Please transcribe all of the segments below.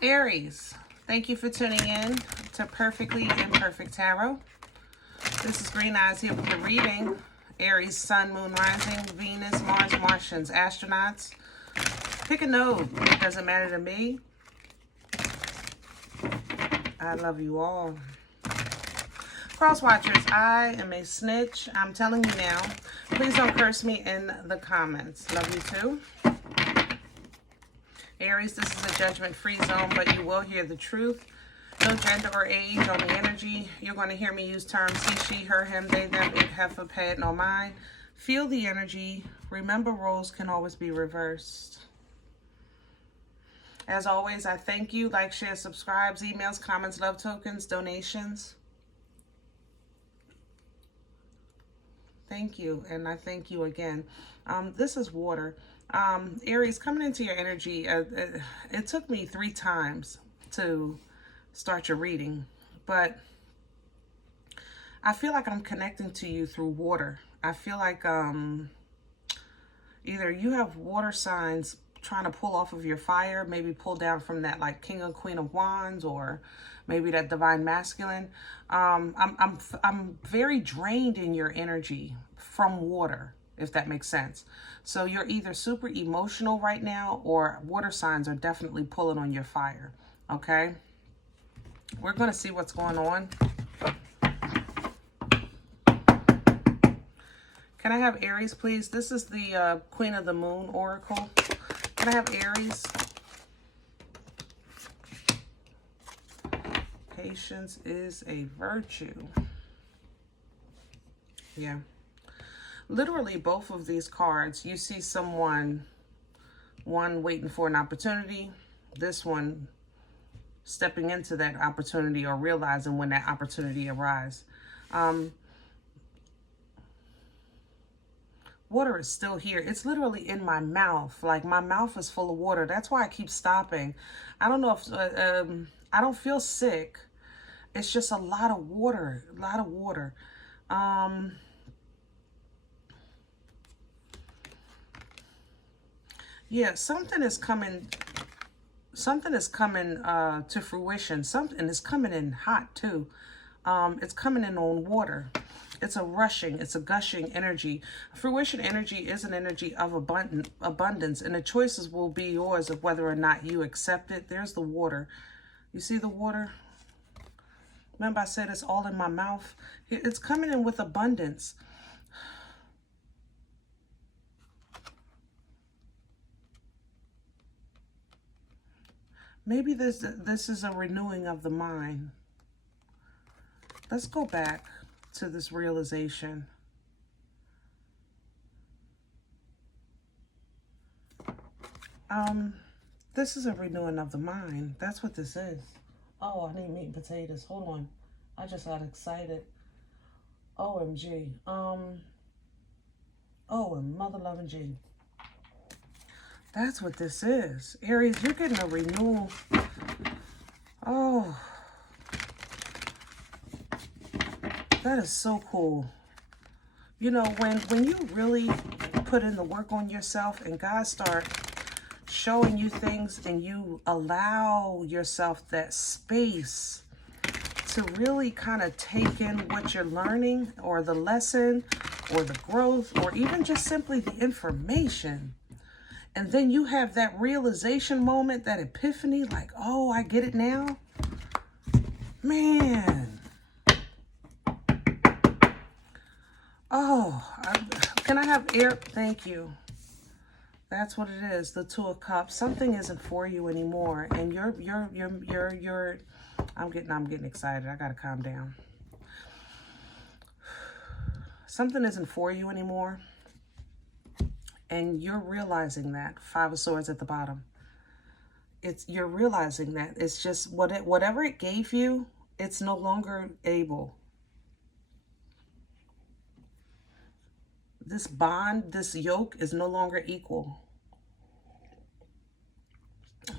Aries, thank you for tuning in to Perfectly Imperfect Tarot. This is Green Eyes here with the reading. Aries, Sun, Moon, Rising, Venus, Mars, Martians, astronauts. Pick a node. It doesn't matter to me. I love you all. Cross watchers, I am a snitch. I'm telling you now. Please don't curse me in the comments. Love you too. Aries, this is a judgment-free zone, but you will hear the truth. No gender or age on the energy. You're going to hear me use terms he, she, her, him, they, them, it, heifer, pet, no mine. Feel the energy. Remember, roles can always be reversed. As always, I thank you. Like, share, subscribes, emails, comments, love tokens, donations. Thank you, and I thank you again. This is water. Aries, coming into your energy, it took me 3 times to start your reading, but I feel like I'm connecting to you through water. I feel like either you have water signs trying to pull off of your fire, maybe pull down from that like King or Queen of Wands, or maybe that Divine Masculine. I'm very drained in your energy from water, if that makes sense. So you're either super emotional right now, or water signs are definitely pulling on your fire. Okay, we're going to see what's going on. Can I have Aries, please? This is the Queen of the Moon Oracle. Can I have Aries? Patience is a virtue. Yeah. Literally, both of these cards, you see someone, one waiting for an opportunity, this one stepping into that opportunity or realizing when that opportunity arises. Water is still here. It's literally in my mouth. Like, my mouth is full of water. That's why I keep stopping. I don't know if, I don't feel sick. It's just a lot of water, a lot of water. Yeah, something is coming to fruition. Something is coming in hot too. It's coming in on water. It's a rushing, it's a gushing energy. Fruition energy is an energy of abundance, and the choices will be yours of whether or not you accept it. There's the water. You see the water? Remember I said it's all in my mouth? It's coming in with abundance. Maybe this is a renewing of the mind. Let's go back to this realization. This is a renewing of the mind. That's what this is. Oh, I need meat and potatoes. Hold on. I just got excited. OMG. Oh, and mother loving G. That's what this is. Aries, you're getting a renewal. Oh. That is so cool. You know, when you really put in the work on yourself and God start showing you things and you allow yourself that space to really kind of take in what you're learning, or the lesson, or the growth, or even just simply the information. And then you have that realization moment, that epiphany, like, oh, I get it now. Man. Oh, can I have air? Thank you. That's what it is. The 2 of Cups. Something isn't for you anymore, and you're. I'm getting excited. I gotta calm down. Something isn't for you anymore, and you're realizing that. 5 of Swords at the bottom. You're realizing that it's just whatever it gave you, it's no longer able. This bond, this yoke is no longer equal.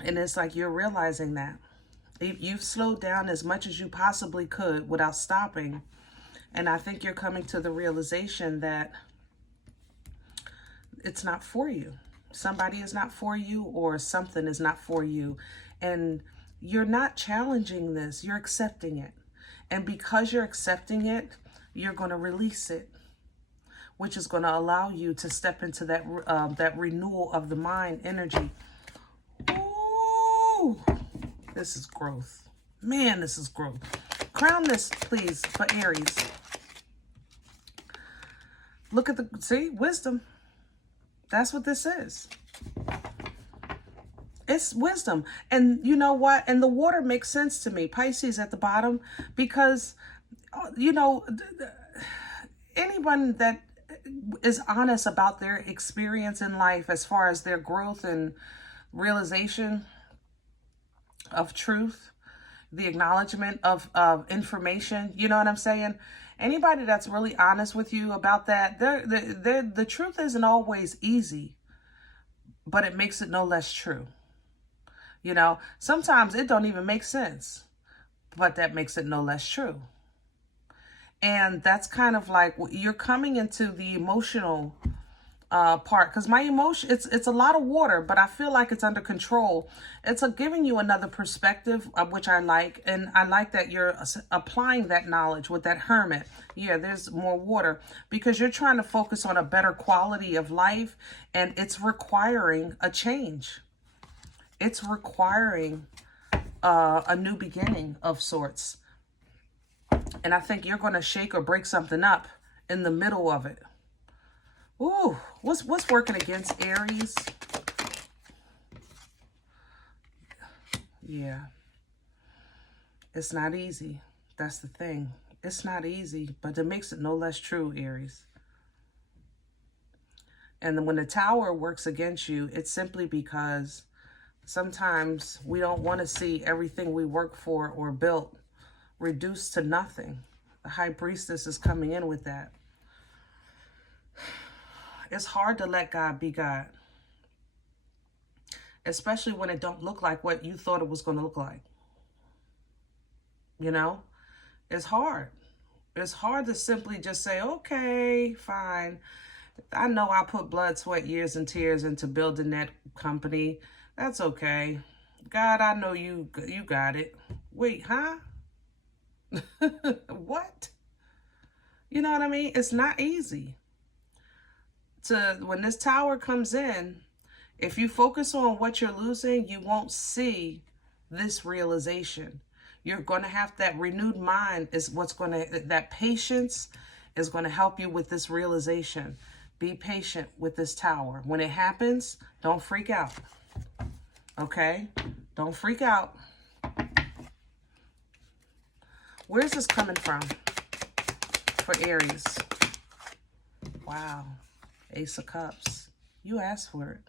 And it's like you're realizing that. You've slowed down as much as you possibly could without stopping. And I think you're coming to the realization that it's not for you. Somebody is not for you, or something is not for you. And you're not challenging this, you're accepting it. And because you're accepting it, you're going to release it, which is going to allow you to step into that that renewal of the mind energy. Ooh, this is growth. Man, this is growth. Crown this, please, for Aries. Look at the, see, wisdom. That's what this is. It's wisdom. And you know what? And the water makes sense to me. Pisces at the bottom, because, you know, anyone that is honest about their experience in life as far as their growth and realization of truth, the acknowledgement of information, you know what I'm saying? Anybody that's really honest with you about that, the truth isn't always easy, but it makes it no less true. You know, sometimes it don't even make sense, but that makes it no less true. And that's kind of like you're coming into the emotional part, because my emotion, it's a lot of water, but I feel like it's under control. It's giving you another perspective, which I like. And I like that you're applying that knowledge with that hermit. Yeah, there's more water, because you're trying to focus on a better quality of life, and it's requiring a change. It's requiring a new beginning of sorts. And I think you're going to shake or break something up in the middle of it. Ooh, what's working against Aries? Yeah. It's not easy. That's the thing. It's not easy, but it makes it no less true, Aries. And then when the Tower works against you, it's simply because sometimes we don't want to see everything we work for or built reduced to nothing. The High Priestess is coming in with that. It's hard to let God be God, especially when it don't look like what you thought it was going to look like. You know, it's hard. It's hard to simply just say, okay, fine. I know I put blood, sweat, years, and tears into building that company. That's okay. God, I know you got it. Wait, huh? What? You know what I mean? It's not easy. When this Tower comes in, if you focus on what you're losing, you won't see this realization. You're going to have that renewed mind is what's going to, that patience is going to help you with this realization. Be patient with this Tower. When it happens, don't freak out. Okay? Don't freak out. Where's this coming from for Aries? Wow. Ace of Cups. You asked for it.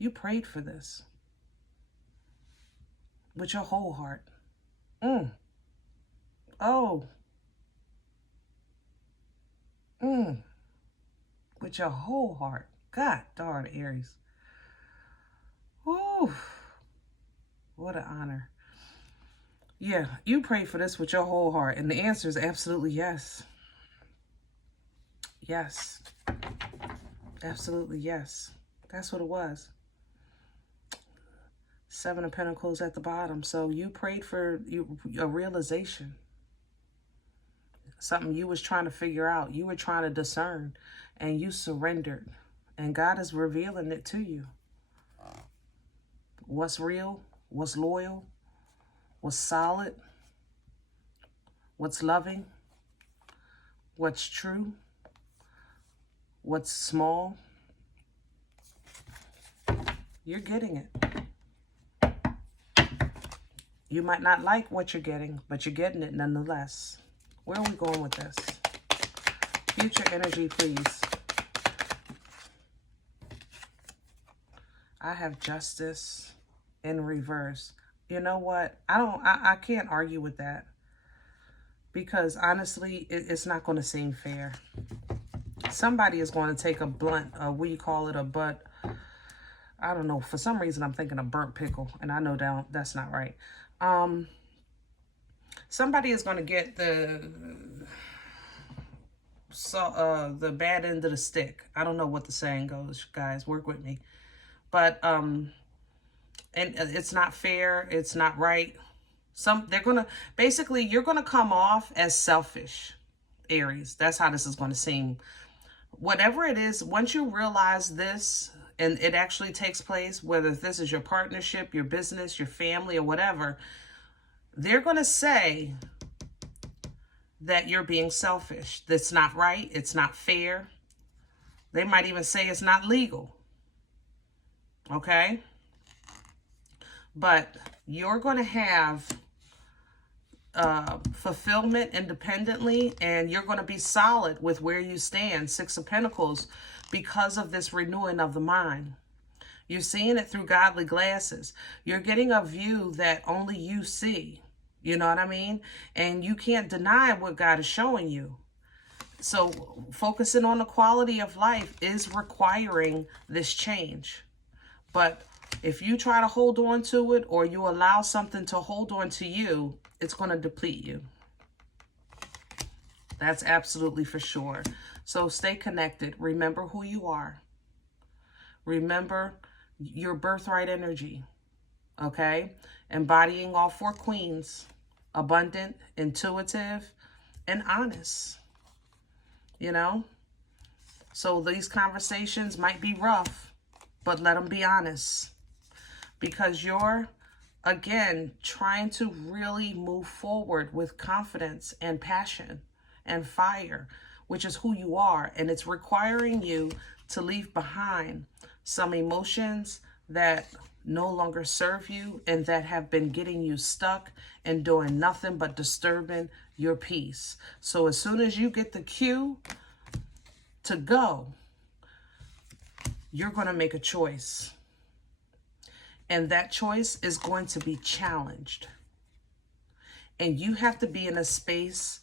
You prayed for this. With your whole heart. Oh. With your whole heart. God darn, Aries. Whew. What an honor. Yeah, you prayed for this with your whole heart. And the answer is absolutely yes. Yes. Absolutely yes. That's what it was. 7 of Pentacles at the bottom. So you prayed for a realization. Something you was trying to figure out. You were trying to discern. And you surrendered. And God is revealing it to you. What's real? What's loyal? What's solid? What's loving? What's true? What's small? You're getting it. You might not like what you're getting, but you're getting it nonetheless. Where are we going with this? Future energy, please. I have Justice in reverse. You know what? I can't argue with that. Because honestly, it's not going to seem fair. Somebody is going to take a blunt, what do you call it, a butt. I don't know. For some reason, I'm thinking a burnt pickle. And I know that's not right. Somebody is going to get the bad end of the stick. I don't know what the saying goes, guys. Work with me. But and it's not fair, it's not right. Basically, you're gonna come off as selfish, Aries. That's how this is going to seem. Whatever it is, once you realize this, and it actually takes place, whether this is your partnership, your business, your family, or whatever, they're going to say that you're being selfish. That's not right. It's not fair. They might even say it's not legal. Okay? But you're going to have fulfillment independently, and you're going to be solid with where you stand, Six of Pentacles, because of this renewing of the mind. You're seeing it through godly glasses. You're getting a view that only you see. You know what I mean? And you can't deny what God is showing you. So focusing on the quality of life is requiring this change. But if you try to hold on to it, or you allow something to hold on to you, it's going to deplete you. That's absolutely for sure. So stay connected. Remember who you are. Remember your birthright energy. Okay? Embodying all four queens. Abundant, intuitive, and honest. You know? So these conversations might be rough, but let them be honest. Because you're, again, trying to really move forward with confidence and passion and fire, which is who you are. And it's requiring you to leave behind some emotions that no longer serve you and that have been getting you stuck and doing nothing but disturbing your peace. So as soon as you get the cue to go, you're going to make a choice. And that choice is going to be challenged. And you have to be in a space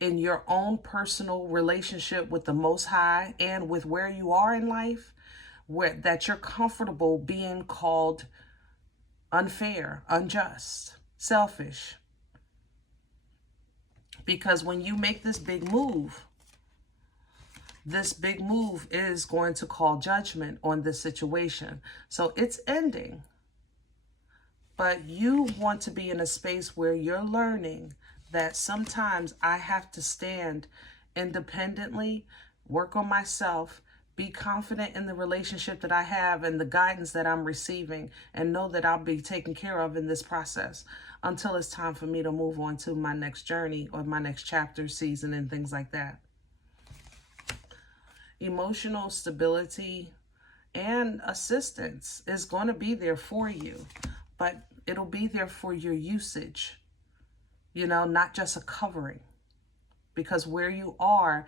in your own personal relationship with the Most High and with where you are in life, where that you're comfortable being called unfair, unjust, selfish. Because when you make this big move is going to call judgment on this situation. So it's ending. But you want to be in a space where you're learning that sometimes I have to stand independently, work on myself, be confident in the relationship that I have and the guidance that I'm receiving, and know that I'll be taken care of in this process until it's time for me to move on to my next journey or my next chapter, season, and things like that. Emotional stability and assistance is going to be there for you, but it'll be there for your usage, you know, not just a covering. Because where you are,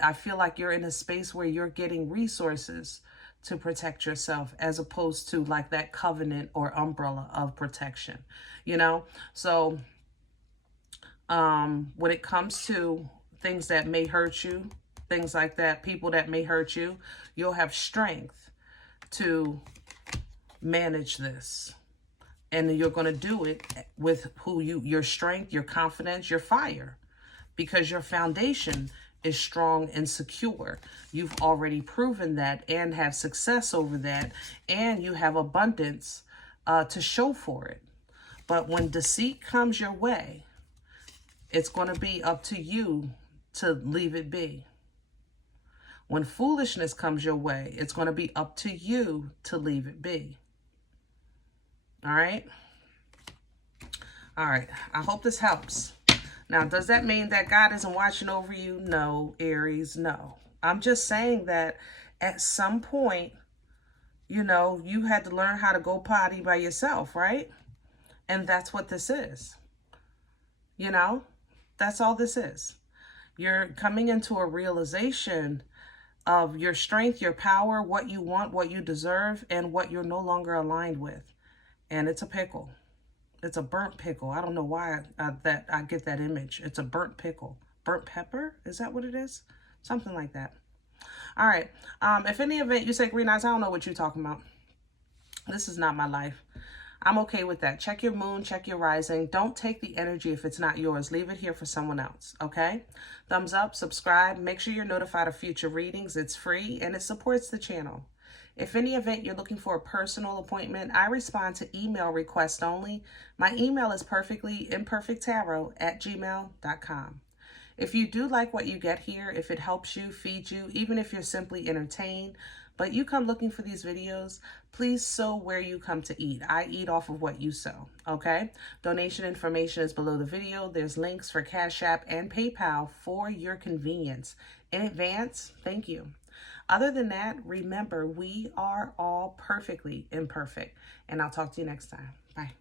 I feel like you're in a space where you're getting resources to protect yourself, as opposed to like that covenant or umbrella of protection, you know? So when it comes to things that may hurt you, things like that, people that may hurt you, you'll have strength to manage this. And you're going to do it with your strength, your confidence, your fire. Because your foundation is strong and secure. You've already proven that and have success over that. And you have abundance to show for it. But when deceit comes your way, it's going to be up to you to leave it be. When foolishness comes your way, it's going to be up to you to leave it be. All right? All right. I hope this helps. Now, does that mean that God isn't watching over you? No, Aries, no. I'm just saying that at some point, you know, you had to learn how to go potty by yourself, right? And that's what this is. You know, that's all this is. You're coming into a realization of your strength, your power, what you want, what you deserve, and what you're no longer aligned with. And it's a pickle. It's a burnt pickle. I don't know why I get that image. It's a burnt pickle. Burnt pepper? Is that what it is? Something like that. All right. If in the event you say, Green Eyes, I don't know what you're talking about. This is not my life. I'm okay with that. Check your moon, check your rising. Don't take the energy if it's not yours. Leave it here for someone else, okay? Thumbs up, subscribe. Make sure you're notified of future readings. It's free and it supports the channel. If in the event you're looking for a personal appointment, I respond to email requests only. My email is perfectlyimperfecttarot@gmail.com. If you do like what you get here, if it helps you, feeds you, even if you're simply entertained, but you come looking for these videos, please sow where you come to eat. I eat off of what you sow, okay? Donation information is below the video. There's links for Cash App and PayPal for your convenience. In advance, thank you. Other than that, remember, we are all perfectly imperfect. And I'll talk to you next time. Bye.